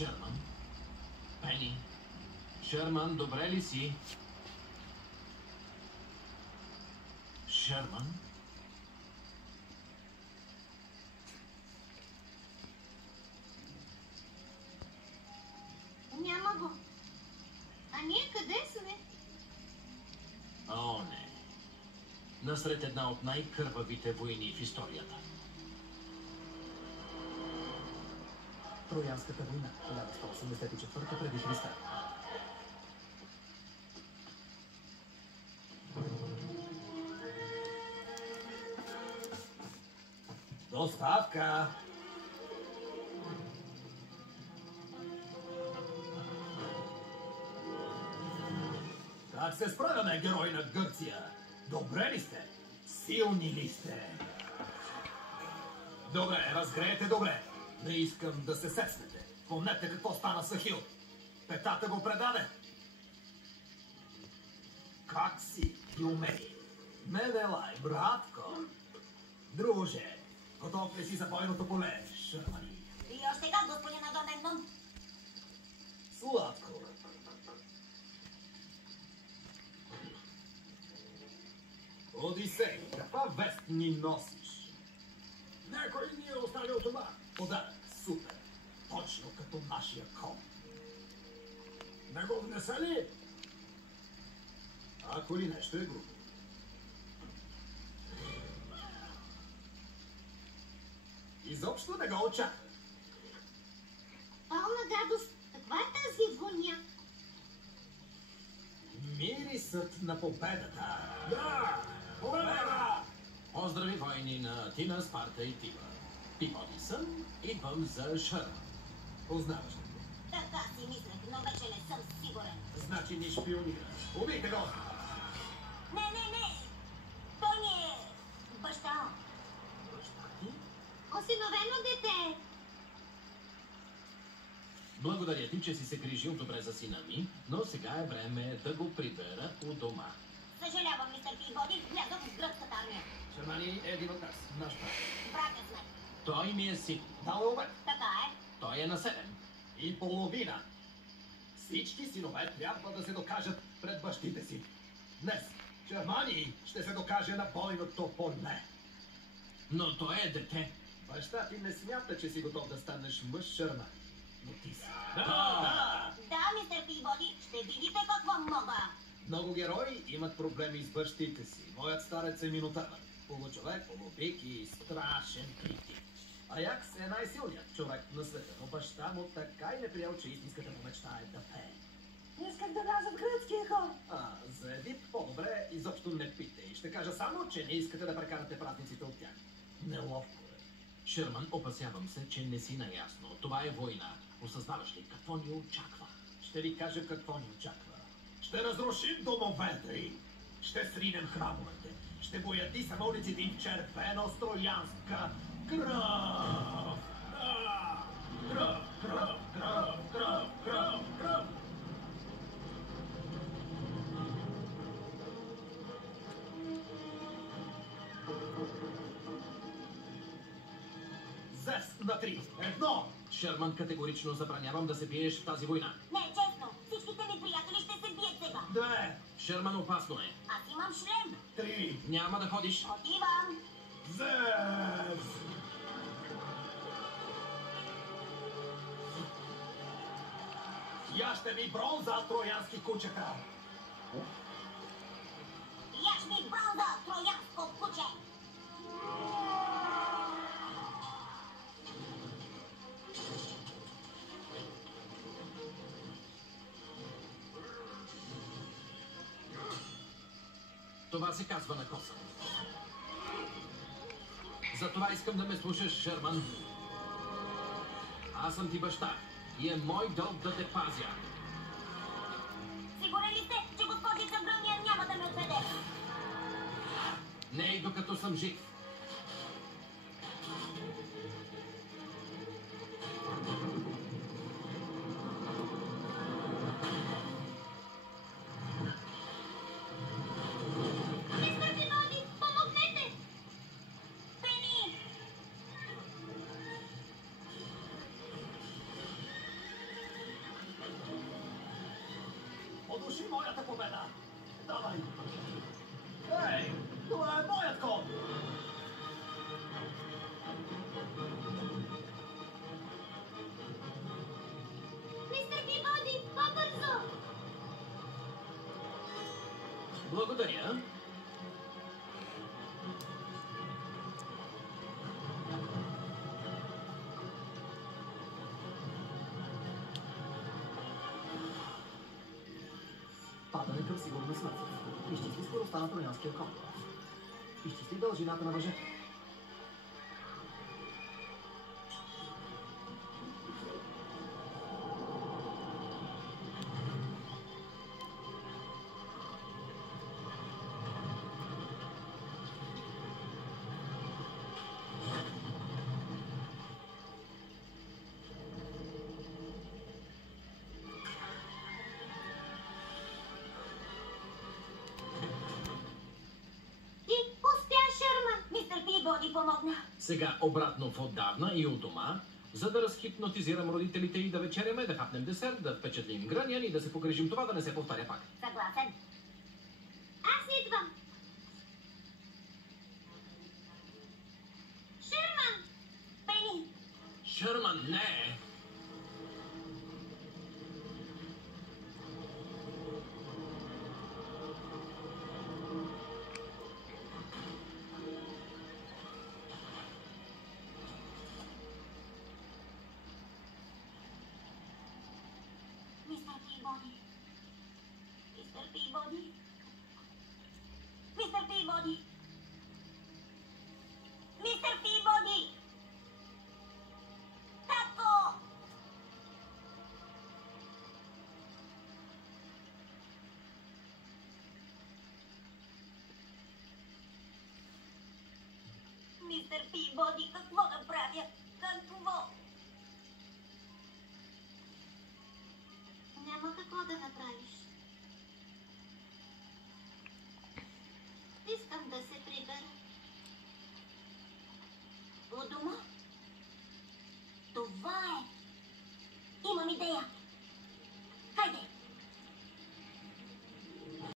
Шерман? Пени? Шерман, добре ли си? Шерман? Няма го. А ние къде сме? О, не. Насред една от най-кървавите войни в историята. Троянската война, 1184 преди Христа. Доставка! Как се справяме, герой на Гърция? Добре ли сте? Силни ли сте? Добре, разгрейте добре. Не искам да се сецнете. Помнете какво стана с Ахил. Петата го предаде. Как си, Юмей? Менелай, братко. Друже, готов ли си за бойното поле, Шермани? И още как, господин Агамемнон? Сладко. Одисей, каква вест ни носиш? Някой ни е оставил това. Подарък, супер. Точно като нашия кон. Не го внеса ли? Ако ли нещо е грубо. Изобщо не го очаквах. Пълна гадост. Каква е тази воня? Мирисът на победата. Да! Победа! Поздрави, войни на Атина, Спарта и Тиба. Пиподи съм, идвам за Шерман. Познаваш ли го? Така си мислех, но вече не съм сигурен. Значи ни шпионира. Убийте го! Не. Той ни е баща. Баща ти? Осиновено дете. Благодаря ти, че си се грижил добре за сина ми, но сега е време да го прибера у дома. Съжалявам, мистер Пибоди, влязох в гръцката армия. Шермани е един от нас. Наш брат. Братя сме. Той ми е син. Дал е обед. Така е. Той е на 7. И половина. Всички синове трябва да се докажат пред бащите си. Днес Шермани ще се докаже на бойното поле. Но той е дете. Баща ти не смята, че си готов да станеш мъж, Шермани. Но ти си. Да! Да, мистер Пибоди, ще видите какво мога. Много герои имат проблеми с бащите си. Моят старец е Минотавър. Получовек, полубик и страшен критик. Аякс е най-силният човек на света, но баща му така и не приел, че истинската му мечта е да пее. Исках да вляза в гръцкия хор. За Едип по-добре изобщо не питай. Ще кажа само, че не искате да прекарате празниците от тях. Неловко е. Шерман, опасявам се, че не си наясно. Това е война. Осъзнаваш ли какво ни очаква? Ще ви кажа какво ни очаква. Ще разрушим домовете им. Ще сринем храмовете. Ще боядисаме улиците им в червено с троянска кръв. Кръв, кръв, кръв, кръв, кръв, кръв. Зевс на 3. 1. Шерман, категорично забранявам да се биеш в тази война. Не, честно, всичките ми приятели ще се бият сега. 2. Шерман, опасно е. Аз имам шлем. 3. Няма да ходиш. Отивам. Зевс! Я ще ми бронза, троянски кучета! Яш ми бронза, троянско куче. Това се казва на коса. Затова искам да ме слушаш, Шерман. Аз съм ти баща и е мой дълг да те пазя. Сигурен ли сте, че госпожица Гръмния няма да ме отведе? Не и докато съм жив. Мистер Пибоди, помогнете! Пени! завърши моята победа. Давай. Ей, това е моят кон. Мистер Пибоди, по-бързо! Благодаря. Падане към сигурна смърт. Изчисли скоростта на троянския кон. Изчисли дължината на въжето. Ти успя, Шерман! Мистер Пибоди помогна. Сега обратно в отдавна и у дома, за да разхипнотизирам родителите и да вечеряме, да хапнем десерт, да впечатлим Гранян и да се погрежим това да не се повтаря пак. Съгласен. Аз идвам. Шерман! Пени! Шерман, не! Мистер Пибоди. Мистер Пибоди. Мистер Пибоди. Мистер Пибоди. Татко! Мистер Пибоди, какво да правя? Какво? Няма какво да направиш. Искам да се прибера. У дома? Това е. Имам идея.